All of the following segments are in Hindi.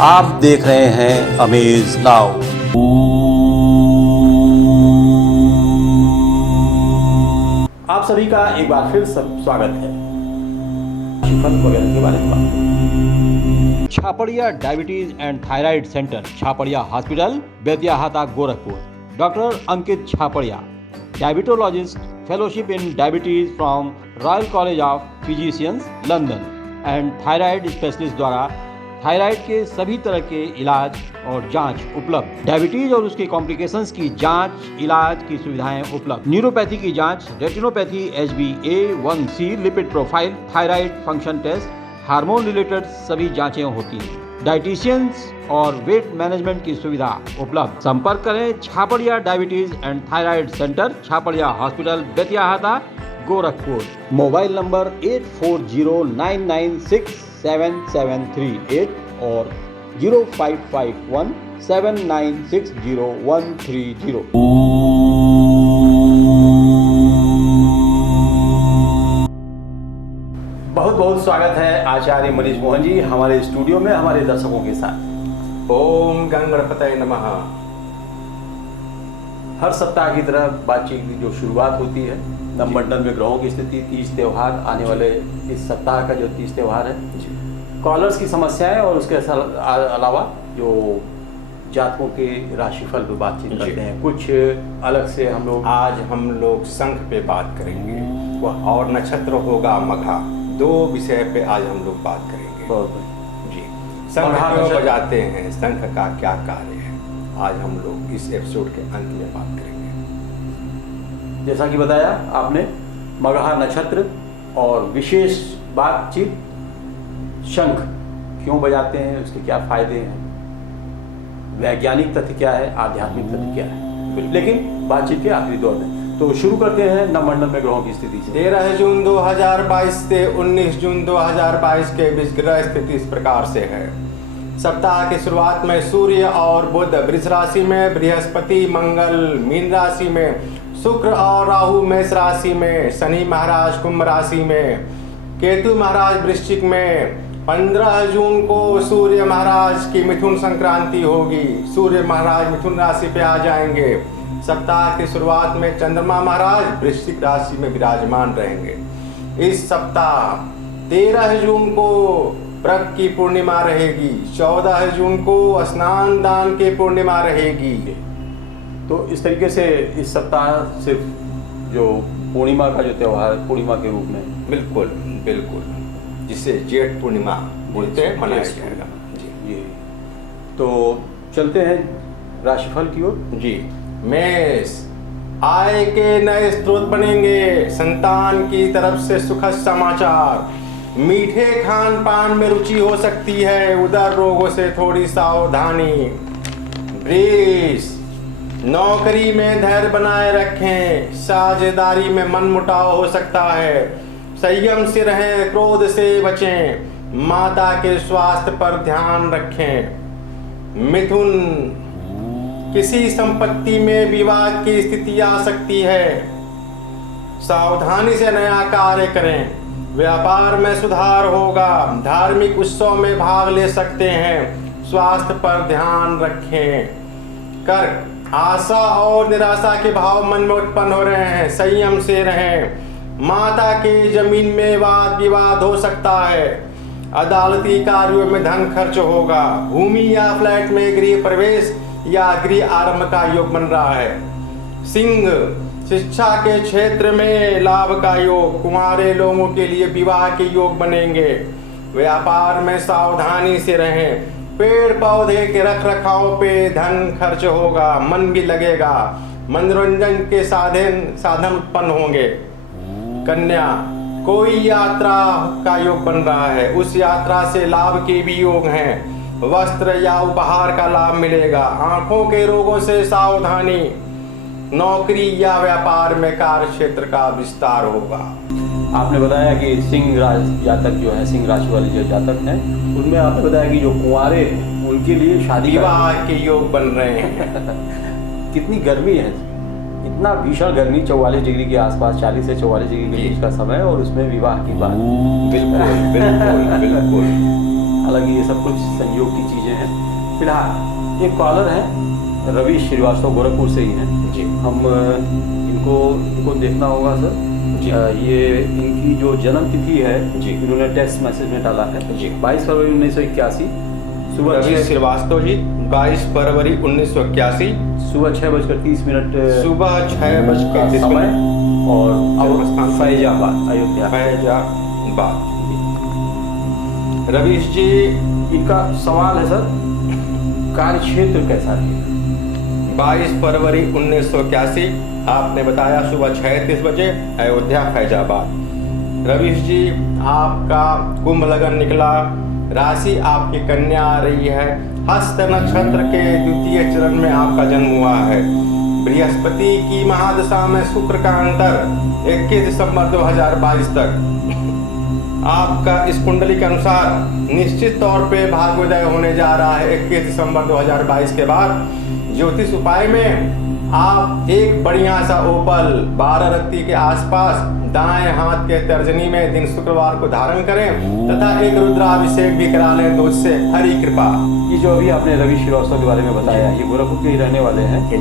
आप देख रहे हैं अमेज नाउ। आप सभी का एक बार फिर स्वागत है। राशिफल वगैरह के बारे में बात करें। Chhaparia diabetes and thyroid centre, Chhaparia hospital, Betiahata, Gorakhpur. Doctor Ankit Chhaparia, diabetologist, fellowship in diabetes from Royal College of Physicians, London and thyroid specialist द्वारा थायराइड के सभी तरह के इलाज और जांच उपलब्ध। डायबिटीज और उसके कॉम्प्लिकेशंस की जांच, इलाज की सुविधाएं उपलब्ध। न्यूरोपैथी की जांच, retinopathy, HbA1c, lipid profile, thyroid function test, hormone related सभी जांचें होती हैं। डाइटिशियंस और वेट मैनेजमेंट की सुविधा उपलब्ध। संपर्क करें Chhaparia diabetes and thyroid centre, Chhaparia hospital, Betiahata, Gorakhpur. Mobile number 8409967738 और 055179601330। बहुत बहुत स्वागत है आचार्य मनीष मोहन जी हमारे स्टूडियो में हमारे दर्शकों के साथ। ओम गणपतये नमः। हर सप्ताह की तरह बातचीत की जो शुरुआत होती है, नवमंडल में ग्रहों की स्थिति, 30 त्यौहार आने वाले इस सप्ताह का जो 30 त्यौहार है, कॉलर्स की समस्याएं और उसके अलावा जो जातकों के राशिफल पे बातचीत करते हैं। कुछ अलग से हम लोग आज शंख पे बात करेंगे और नक्षत्र होगा मघा। दो विषय पे आज हम लोग बात करेंगे। जी, शंख क्यों बजाते हैं, शंख का क्या कार्य है, आज हम लोग इस एपिसोड के अंत में बात करेंगे। जैसा कि बताया आपने, मगहा नक्षत्र और विशेष बातचीत, शंख क्यों बजाते हैं, उसके क्या फायदे हैं, वैज्ञानिक तथ्य क्या है, आध्यात्मिक तथ्य क्या है, लेकिन बातचीत के आखिरी दौर में। तो शुरू करते हैं नवमंडल में ग्रहों की स्थिति से। 13 जून 2022 से 19 जून 2022 के बीच ग्रह स्थिति इस प्रकार से है। सप्ताह की शुरुआत में सूर्य और बुध वृष राशि में, बृहस्पति मंगल मीन राशि में, शुक्र और राहु मेष राशि में, शनि महाराज कुंभ राशि में, केतु महाराज वृश्चिक में। 15 जून को सूर्य महाराज की मिथुन संक्रांति होगी, सूर्य महाराज मिथुन राशि पे आ जाएंगे। सप्ताह की शुरुआत में चंद्रमा महाराज वृश्चिक राशि में विराजमान रहेंगे। इस सप्ताह 13 जून को व्रत की पूर्णिमा रहेगी, 14 जून को स्नान दान की पूर्णिमा रहेगी। तो इस तरीके से इस सप्ताह सिर्फ जो पूर्णिमा का जो त्यौहार, पूर्णिमा के रूप में, बिल्कुल बिल्कुल, जिसे जेठ पूर्णिमा बोलते हैं, मनाया जाएगा। जी, तो चलते हैं राशिफल की ओर। जी, मेष, आय के नए स्रोत बनेंगे, संतान की तरफ से सुखद समाचार, मीठे खान पान में रुचि हो सकती है, उदर रोगों से थोड़ी सावधानी। वृष, नौकरी में धैर्य बनाए रखें, साझेदारी में मनमुटाव हो सकता है, संयम से रहें, क्रोध से बचें, माता के स्वास्थ्य पर ध्यान रखें। मिथुन, किसी संपत्ति में विवाद की स्थिति आ सकती है, सावधानी से नया कार्य करें, व्यापार में सुधार होगा, धार्मिक उत्सव में भाग ले सकते हैं, स्वास्थ्य पर ध्यान रखें। कर्क, आशा और निराशा के भाव मन में उत्पन्न हो रहे हैं, संयम से रहें, माता की जमीन में वाद विवाद हो सकता है, अदालती कार्यों में धन खर्च होगा, भूमि या फ्लैट में गृह प्रवेश या गृह आरंभ का योग बन रहा है। सिंह, शिक्षा के क्षेत्र में लाभ का योग, कुंवारे लोगों के लिए विवाह के योग बनेंगे, व्यापार में सावधानी से रहें, पेड़ पौधे के रख रखाव पे धन खर्च होगा, मन भी लगेगा, मनोरंजन के साधन उत्पन्न होंगे। कन्या, कोई यात्रा का योग बन रहा है, उस यात्रा से लाभ के भी योग हैं, वस्त्र या उपहार का लाभ मिलेगा, आंखों के रोगों से सावधानी, नौकरी या व्यापार में कार्य क्षेत्र का विस्तार होगा। आपने बताया कि सिंह जातक जो है, सिंह राशि वाले जो जातक हैं, उनमें आपने बताया कि जो कुंवारे हैं उनके लिए शादी विवाह के योग बन रहे हैं। कितनी गर्मी है, इतना भीषण गर्मी, 44 डिग्री के आसपास, 40 से 44 डिग्री के बीच का समय, और उसमें विवाह की बात। बिल्कुल बिल्कुल बिल्कुल। हालांकि ये सब कुछ संयोग की चीज़ें हैं। फिलहाल एक कॉलर है रवि श्रीवास्तव, गोरखपुर से ही हैं जी। हम इनको देखना होगा सर जी। ये इनकी जो जन्म तिथि है जी। इन्होंने टेक्स्ट मैसेज में डाला है जी। 22 फरवरी 1981 सुबह रवि श्रीवास्तव जी 22 फरवरी 1981 सुबह 6:30 सुबह 6:30 समय और जन्मस्थान फैजाबाद, अयोध्या। फैजाबाद। रवीश जी, इनका सवाल है सर, कार्य क्षेत्र कैसा रहेगा? 22 फरवरी 1981 आपने बताया सुबह 6:30 बजे अयोध्या फैजाबाद। रवीश जी, आपका कुंभ लगन निकला, राशि आपकी कन्या आ रही है, हस्त नक्षत्र के द्वितीय चरण में आपका जन्म हुआ है। बृहस्पति की महादशा में शुक्र का अंतर 21 दिसंबर 2022 तक आपका इस कुंडली के अनुसार निश्चित तौर पे भाग्योदय होने जा रहा है 21 दिसंबर 2022 के बाद। ज्योतिष उपाय में आप एक बढ़िया सा ओपल 12 रत्ती के आसपास दाएं हाथ के तर्जनी में दिन शुक्रवार को धारण करें तथा एक रुद्राभिषेक भी करा लें तो उससे हरि कृपा। ये जो अभी आपने रवि श्रीवास्तव के बारे में बताया, ये गोरखपुर के ही रहने वाले हैं जी।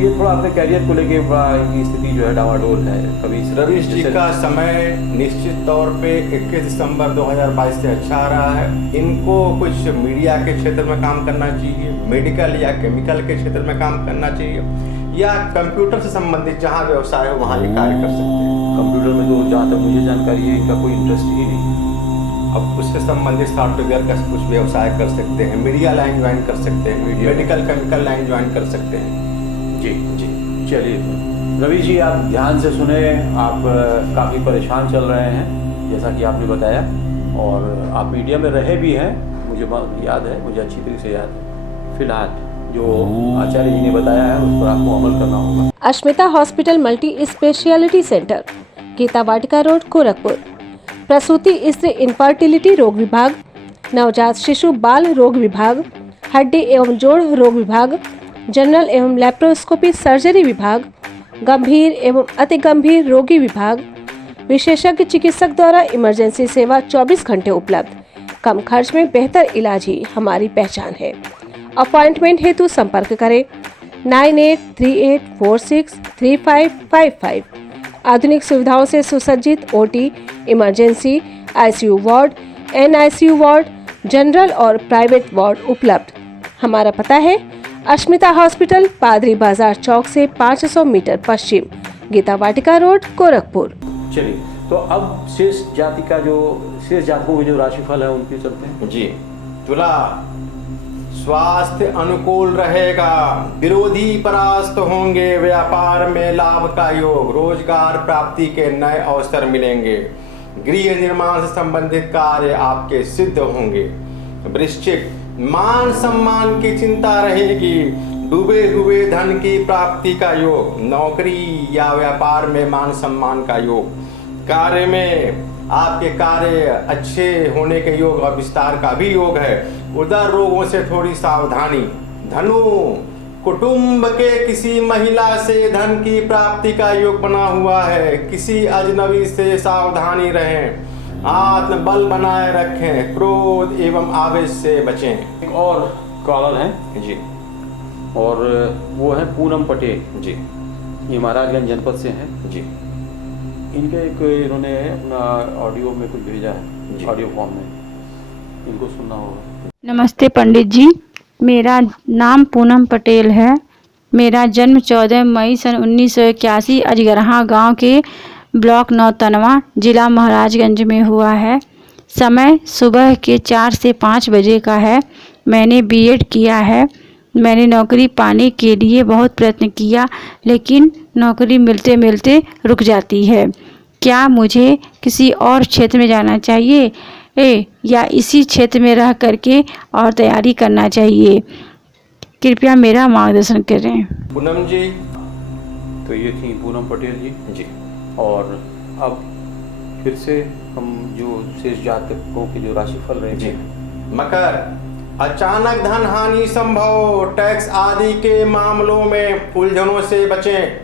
ये थोड़ा अपने कैरियर को लेके इनकी स्थिति जो है डावाडोल है। कभी रवीश जी का समय निश्चित तौर पे 21 दिसंबर 2022 से अच्छा आ रहा है। इनको कुछ मीडिया के क्षेत्र में काम करना चाहिए, मेडिकल या केमिकल के क्षेत्र में काम करना चाहिए, या कंप्यूटर से संबंधित जहाँ व्यवसाय हो वहाँ ये कार्य कर सकते हैं। कंप्यूटर में तो जहाँ तक मुझे जानकारी है इनका कोई इंटरेस्ट ही नहीं। अब उससे संबंधित सॉफ्टवेयर का कुछ व्यवसाय कर सकते हैं, मीडिया लाइन ज्वाइन कर सकते हैं, मेडिकल केमिकल लाइन ज्वाइन कर सकते हैं। जी जी, चलिए रवि जी, आप ध्यान से सुने। आप काफ़ी परेशान चल रहे हैं जैसा कि आपने बताया, और आप मीडिया में रहे भी हैं, मुझे याद है, मुझे अच्छी तरीके से याद है। फिलहाल जो आचार्य जी ने बताया है उस पर आपको अमल करना होगा। Ashmita hospital multi speciality centre, Geeta Vatika road, Gorakhpur. प्रसूति स्त्री इनफर्टिलिटी रोग विभाग, नवजात शिशु बाल रोग विभाग, हड्डी एवं जोड़ रोग विभाग, जनरल एवं लेप्रोस्कोपी सर्जरी विभाग, गंभीर एवं अति गंभीर रोगी विभाग, विशेषज्ञ चिकित्सक द्वारा इमरजेंसी सेवा 24 घंटे उपलब्ध। कम खर्च में बेहतर इलाज ही हमारी पहचान है। अपॉइंटमेंट हेतु संपर्क करें 9838463555। आधुनिक सुविधाओं से सुसज्जित OT, emergency, ICU ward, NICU ward, general और प्राइवेट वार्ड उपलब्ध। हमारा पता है अश्मिता हॉस्पिटल, पादरी बाजार चौक से 500 मीटर पश्चिम, गीता वाटिका रोड, गोरखपुर। चलिए, तो अब शेष जातकों के जो राशिफल है उनके चलते हैं। जी, तुला, स्वास्थ्य अनुकूल रहेगा, विरोधी परास्त होंगे, व्यापार में लाभ का योग, रोजगार प्राप्ति के नए अवसर मिलेंगे, गृह निर्माण से संबंधित कार्य आपके सिद्ध होंगे। वृश्चिक, मान सम्मान की चिंता रहेगी, डूबे हुए धन की प्राप्ति का योग, नौकरी या व्यापार में मान सम्मान का योग, कार्य में आपके कार्य अच्छे होने के योग और विस्तार का भी योग है। उदर रोगों से थोड़ी सावधानी। धनु, कुटुंब के किसी महिला से धन की प्राप्ति का योग बना हुआ है, किसी अजनबी से सावधानी रहें, आत्मबल बनाए रखें, क्रोध एवं आवेश से बचें। एक और कॉलर हैं जी, और वो है पूनम पटेल जी, ये महाराजगंज जनपद से हैं जी। इनके इन्होंने अपना ऑडियो में कुछ भेजा है, ऑडियो फॉर्म में, इनको सुनना होगा। नमस्ते पंडित जी, मेरा नाम पूनम पटेल है। मेरा जन्म 14 मई सन 1981 अजगरहा गांव के ब्लॉक नौतनवा, जिला महाराजगंज में हुआ है। समय सुबह के 4 से 5 बजे का है। मैंने बीएड किया है। मैंने नौकरी पाने के लिए बहुत प्रयत्न किया, लेकिन नौकरी मिलते मिलते रुक जाती है। क्या मुझे किसी और क्षेत्र में जाना चाहिए या इसी क्षेत्र में रह करके और तैयारी करना चाहिए? कृपया मेरा मार्गदर्शन करें। पूनम जी, तो ये थी पूनम पटेल जी जी। और अब फिर से हम जो शेष जातकों के जो राशिफल रहे जी। मकर, अचानक धन हानि संभव, टैक्स आदि के मामलों में उलझनों से बचें,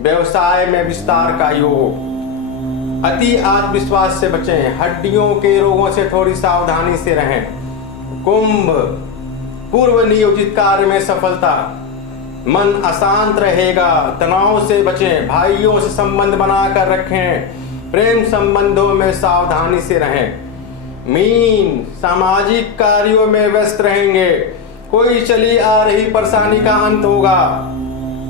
व्यवसाय में विस्तार का योग, अति आत्मविश्वास से बचें, हड्डियों के रोगों से थोड़ी सावधानी से रहें। कुंभ, पूर्व नियोजित कार्य में सफलता, मन अशांत रहेगा, तनाव से बचें, भाइयों से संबंध बनाकर रखें, प्रेम संबंधों में सावधानी से रहें। मीन, सामाजिक कार्यों में व्यस्त रहेंगे, कोई चली आ रही परेशानी का अंत होगा,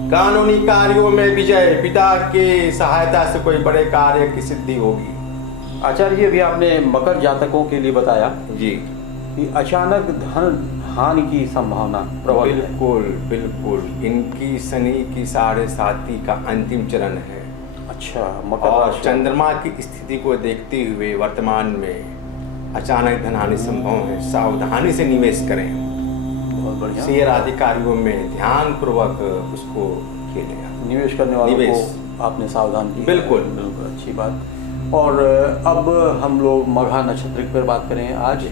कानूनी कार्यों में विजय, पिता की सहायता से कोई बड़े कार्य की सिद्धि होगी। आचार्य जी, अभी आपने मकर जातकों के लिए बताया जी कि अचानक धन हानि की संभावना प्रबल है। बिल्कुल बिल्कुल, इनकी शनि की 7.5 का अंतिम चरण है। अच्छा, मकर और राशि। चंद्रमा की स्थिति को देखते हुए वर्तमान में अचानक धन हानि संभव है। सावधानी से निवेश करें, बहुत बढ़िया। शेयर आदि कार्यों में ध्यान पूर्वक उसको खेलें। निवेश करने वालों निवेश। को आपने सावधान किया। बिल्कुल। बिल्कुल, अच्छी बात। और अब हम लोग मघा नक्षत्र पर बात करें आज,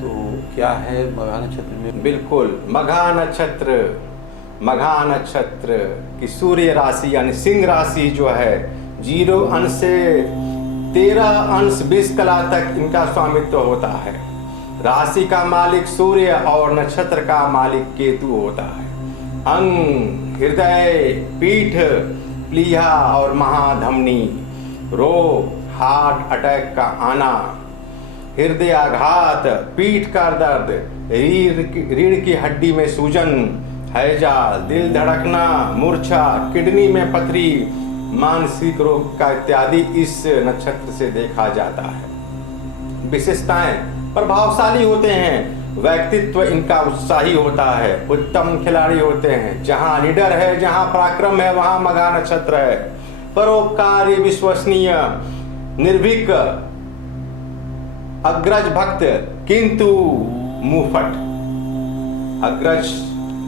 तो क्या है मघा नक्षत्र में? बिल्कुल, मघा नक्षत्र की सूर्य राशि यानी सिंह राशि जो है 0 अंश से 13 अंश 20 कला तक इनका स्वामित्व होता है। राशि का मालिक सूर्य और नक्षत्र का मालिक केतु होता है। अंग, हृदय, पीठ, प्लीहा और महाधमनी, रोग, हार्ट अटैक का आना, हृदय आघात, पीठ का दर्द, रीढ़ की हड्डी में सूजन, हैजा, दिल धड़कना, मूर्छा, किडनी में पथरी, मानसिक रोग का इत्यादि इस नक्षत्र से देखा जाता है। विशेषताएं, प्रभावशाली होते हैं, व्यक्तित्व इनका उत्साही होता है, उत्तम खिलाड़ी होते हैं। जहां निडर है, जहां पराक्रम है, वहां मघा नक्षत्र है। परोपकारी, विश्वसनीय, निर्भीक, अग्रज भक्त किंतु मुंहफट, अग्रज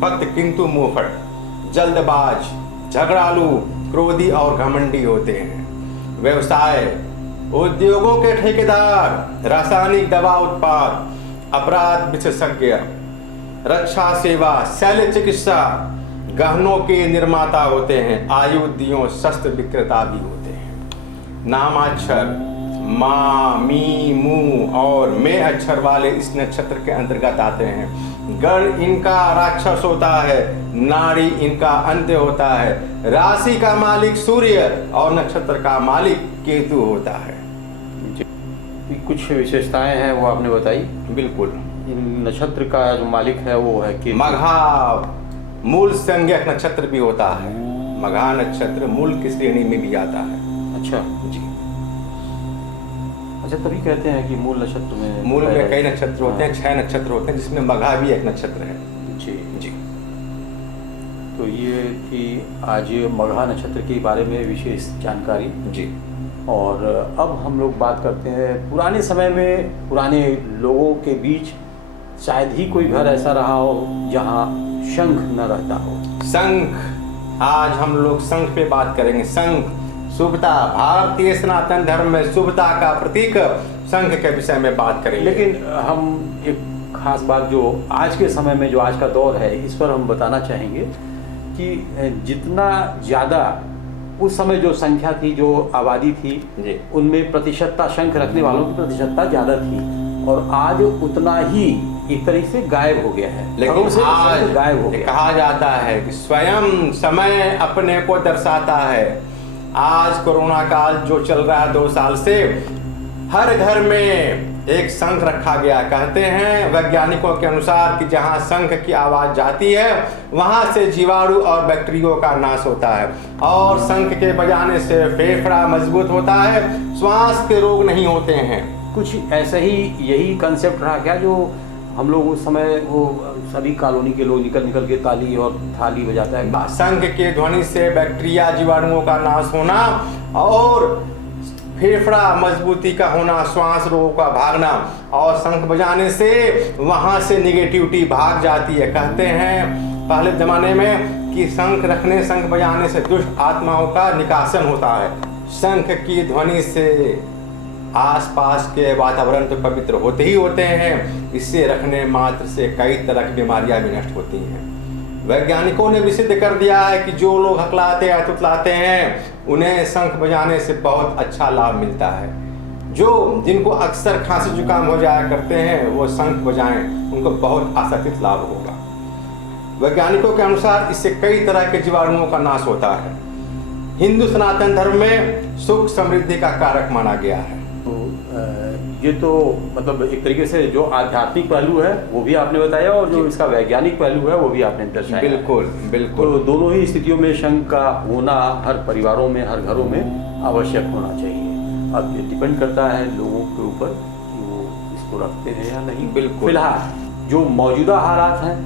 भक्त किंतु मुंहफट, जल्दबाज, झगड़ालू, क्रोधी और घमंडी होते हैं। व्यवसाय, उद्योगों के ठेकेदार, रासायनिक दवा उत्पाद, अपराध विशेषज्ञ, रक्षा सेवा, शल्य चिकित्सा, गहनों के निर्माता होते हैं। आयुधियों, शस्त्र विक्रेता भी होते हैं। नामाक्षर मा, मी, मू और मे अक्षर वाले इस नक्षत्र के अंतर्गत आते हैं। गण इनका राक्षस होता है, नारी इनका अंत्य होता है। राशि का मालिक सूर्य और नक्षत्र का मालिक केतु होता है। कुछ विशेषताएं हैं वो आपने बताई। बिल्कुल। इन नक्षत्र का जो मालिक है वो है केतु। मघा मूल संज्ञक नक्षत्र भी होता है। मघा नक्षत्र मूल की श्रेणी में भी आता है। अच्छा जी। अच्छा, तभी कहते हैं कि मूल नक्षत्र में मूल में कई नक्षत्र होते हैं, 6 नक्षत्र होते हैं, जिसमें मघा भी एक नक्षत्र है। जी जी। तो ये कि आज मघा नक्षत्र के बारे में विशेष जानकारी। जी। और अब हम लोग बात करते हैं पुराने समय में, पुराने लोगों के बीच शायद ही कोई घर ऐसा रहा हो जहाँ शंख न रहता हो। शंख, आज हम लोग शंख पे बात करेंगे। शंख शुभता, भारतीय सनातन धर्म में शुभता का प्रतीक शंख के विषय में बात करेंगे। लेकिन हम एक खास बात जो आज के समय में, जो आज का दौर है, इस पर हम बताना चाहेंगे कि जितना ज़्यादा उस समय जो संख्या थी, जो आबादी थी जी, उनमें प्रतिशतता, शंख रखने वालों की प्रतिशतता ज़्यादा थी, और आज उतना ही एक तरह से गायब हो गया है। लेकिन से आज गायब हो गया। कहा जाता है कि स्वयं समय अपने को दर्शाता है। आज कोरोना काल जो चल रहा है 2 साल से, हर घर में एक शंख रखा गया। कहते हैं वैज्ञानिकों के अनुसार कि जहां शंख की आवाज जाती है वहां से जीवाणु और बैक्टीरिया का नाश होता है, और शंख के बजाने से फेफड़ा मजबूत होता है, श्वास के रोग नहीं होते हैं। कुछ ऐसा ही यही कंसेप्ट रहा क्या, जो हम लोग उस समय वो सभी कॉलोनी के लोग निकल निकल के ताली और थाली बजाता है। शंख के ध्वनि से बैक्टीरिया, जीवाणुओं का नाश होना और फेफड़ा मजबूती का होना, श्वास रोगों का भागना, और शंख बजाने से वहां से निगेटिविटी भाग जाती है। कहते हैं पहले जमाने में कि शंख रखने, शंख बजाने से दुष्ट आत्माओं का निकासन होता है। शंख की ध्वनि से आसपास के वातावरण तो पवित्र होते ही होते हैं, इससे रखने मात्र से कई तरह की बीमारियां भी नष्ट होती हैं। वैज्ञानिकों ने भी सिद्ध कर दिया है कि जो लोग हकलाते या तुतलाते हैं उन्हें शंख बजाने से बहुत अच्छा लाभ मिलता है। जिनको अक्सर खांसी जुकाम हो जाया करते हैं वो शंख बजाएं, उनको बहुत आसानित लाभ होगा। वैज्ञानिकों के अनुसार इससे कई तरह के जीवाणुओं का नाश होता है। हिंदू सनातन धर्म में सुख समृद्धि का कारक माना गया है। ये तो मतलब एक तरीके से जो आध्यात्मिक पहलू है वो भी आपने बताया और जो इसका वैज्ञानिक पहलू है वो भी आपने दर्शाया। बिल्कुल बिल्कुल। तो दोनों ही स्थितियों में शंख का होना हर परिवारों में, हर घरों में आवश्यक होना चाहिए। अब ये डिपेंड करता है लोगों के ऊपर कि वो इसको रखते हैं या नहीं। बिल्कुल। फिलहाल जो मौजूदा हालात हैं,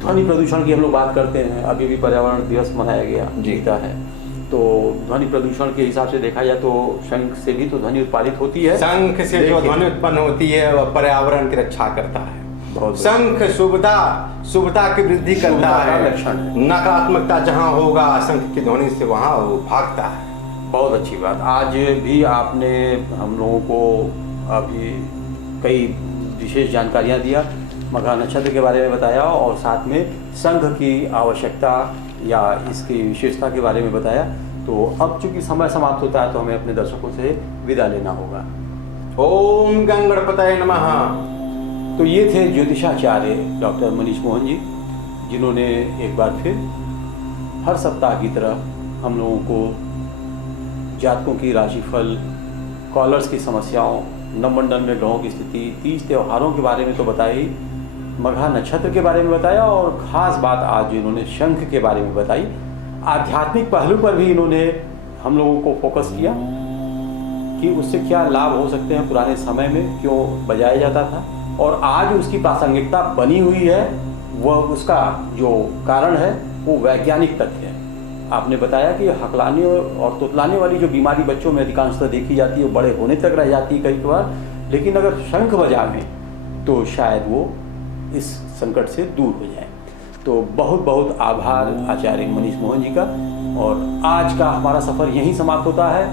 ध्वनि प्रदूषण की हम लोग बात करते हैं, अभी भी पर्यावरण दिवस मनाया गया जीता है, तो ध्वनि प्रदूषण के हिसाब से देखा जाए तो शंख से भी तो ध्वनि उत्पादित होती है। शंख से जो ध्वनि उत्पन्न होती है वह पर्यावरण की रक्षा करता है। शंख शुभता की वृद्धि करता है। लक्षण है। नकारात्मकता जहाँ होगा शंख की ध्वनि से वहाँ वो भागता है। बहुत अच्छी बात। आज भी आपने हम लोगों को अभी कई विशेष जानकारियाँ दिया, मघा नक्षत्र के बारे में बताया और साथ में शंख की आवश्यकता या इसकी विशेषता के बारे में बताया। तो अब चूंकि समय समाप्त होता है तो हमें अपने दर्शकों से विदा लेना होगा। ओम गंगणपतये नमः। तो ये थे ज्योतिषाचार्य डॉक्टर मनीष मोहन जी, जिन्होंने एक बार फिर हर सप्ताह की तरह हम लोगों को जातकों की राशिफल, कॉलर्स की समस्याओं, नवमंडल में ग्रहों की स्थिति, तीज त्योहारों के बारे में तो बताई, मघा नक्षत्र के बारे में बताया और ख़ास बात आज इन्होंने शंख के बारे में बताई। आध्यात्मिक पहलू पर भी इन्होंने हम लोगों को फोकस किया कि उससे क्या लाभ हो सकते हैं, पुराने समय में क्यों बजाया जाता था और आज उसकी प्रासंगिकता बनी हुई है। वह उसका जो कारण है वो वैज्ञानिक तथ्य है। आपने बताया कि हकलाने और तुतलाने वाली जो बीमारी बच्चों में अधिकांशतः देखी जाती है वो बड़े होने तक रह जाती है कई बार, लेकिन अगर शंख बजावें तो शायद वो इस संकट से दूर हो जाए। तो बहुत बहुत आभार आचार्य मनीष मोहन जी का। और आज का हमारा सफ़र यहीं समाप्त होता है।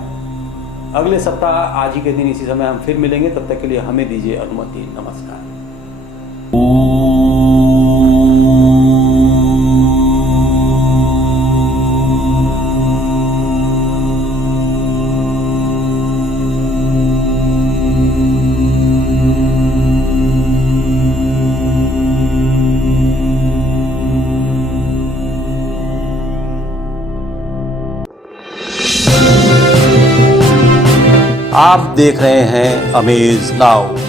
अगले सप्ताह आज ही के दिन इसी समय हम फिर मिलेंगे। तब तक के लिए हमें दीजिए अनुमति। नमस्कार। आप देख रहे हैं अमेज नाउ।